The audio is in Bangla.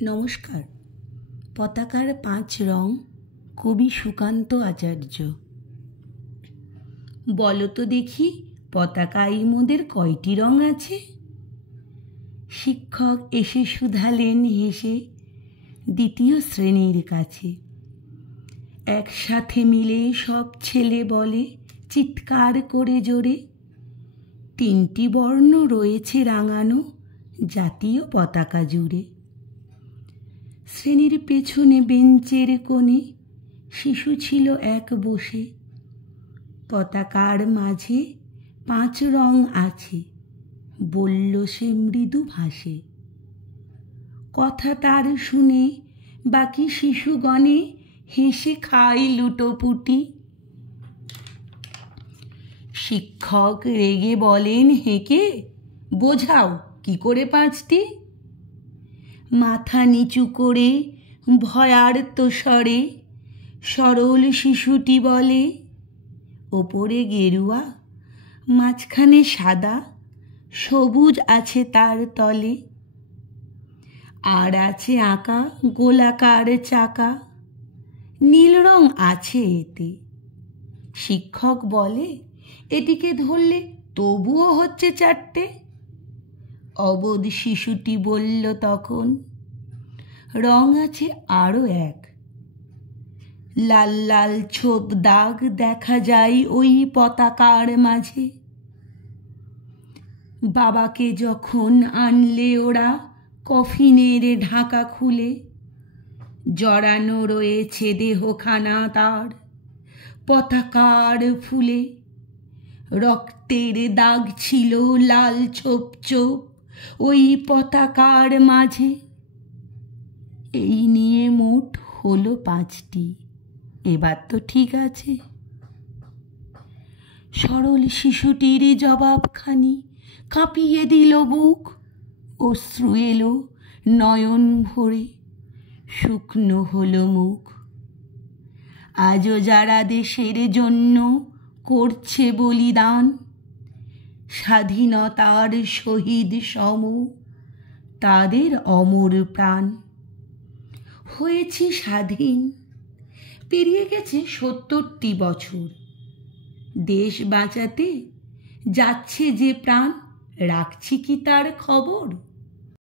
নমস্কার। পতাকার 5 রং, কবি সুকান্ত আচার্য। বলো তো দেখি, পতাকায় মোদের কয়টি রং আছে? শিক্ষক এসে শুধালেন হেসে দ্বিতীয় শ্রেণীর কাছে। একসাথে মিলে সব ছেলে বলে চিৎকার করে জোরে, 3টি বর্ণ রয়েছে রাঙানো জাতীয় পতাকা জুড়ে। শ্রেণীর পেছনে বেঞ্চের কোণে শিশু ছিল এক বসে। পতাকার মাঝে 5 রং আছে, বলল সে মৃদু ভাষে। কথা তার শুনে বাকি শিশুগণে হেসে খায় লুটোপুটি। শিক্ষক রেগে বলেন হেঁকে, বোঝাও কি করে 5টি? মাথা নিচু করে ভয়ার্ত স্বরে সরল শিশুটি বলে, ওপরে গেরুয়া, মাঝখানে সাদা, সবুজ আছে তার তলে। আর আছে আঁকা গোলাকার চাকা, নীল রং আছে এতে। শিক্ষক বলে, এটিকে ধরলে তবুও হচ্ছে 4টে। অবোধ শিশুটি বলল তখন, রং আছে আরো 1। লাল লাল ছোপ দাগ দেখা যায় ওই পতাকার মাঝে। বাবাকে যখন আনলে ওরা কফিনের ঢাকা খুলে, জড়ানো রয়েছে দেহখানা তার পতাকার ফুলে। রক্তের দাগ ছিল লাল ছোপ ছোপ ওই পতাকার মাঝে। এই নিয়ে মোট হলো 5টি, এবার তো ঠিক আছে। সরল শিশুটির জবাবখানি কাঁপিয়ে দিল বুক। অশ্রু এলো নয়ন ভরে, শুকনো হলো মুখ। আজও যারা দেশের জন্য করছে বলিদান, স্বাধীনতার শহীদ সম তাদের অমর প্রাণ। হয়েছি স্বাধীন, পেরিয়ে গেছে 70টি বছর। দেশ বাঁচাতে যাচ্ছে যে প্রাণ, রাখছি কি তার খবর?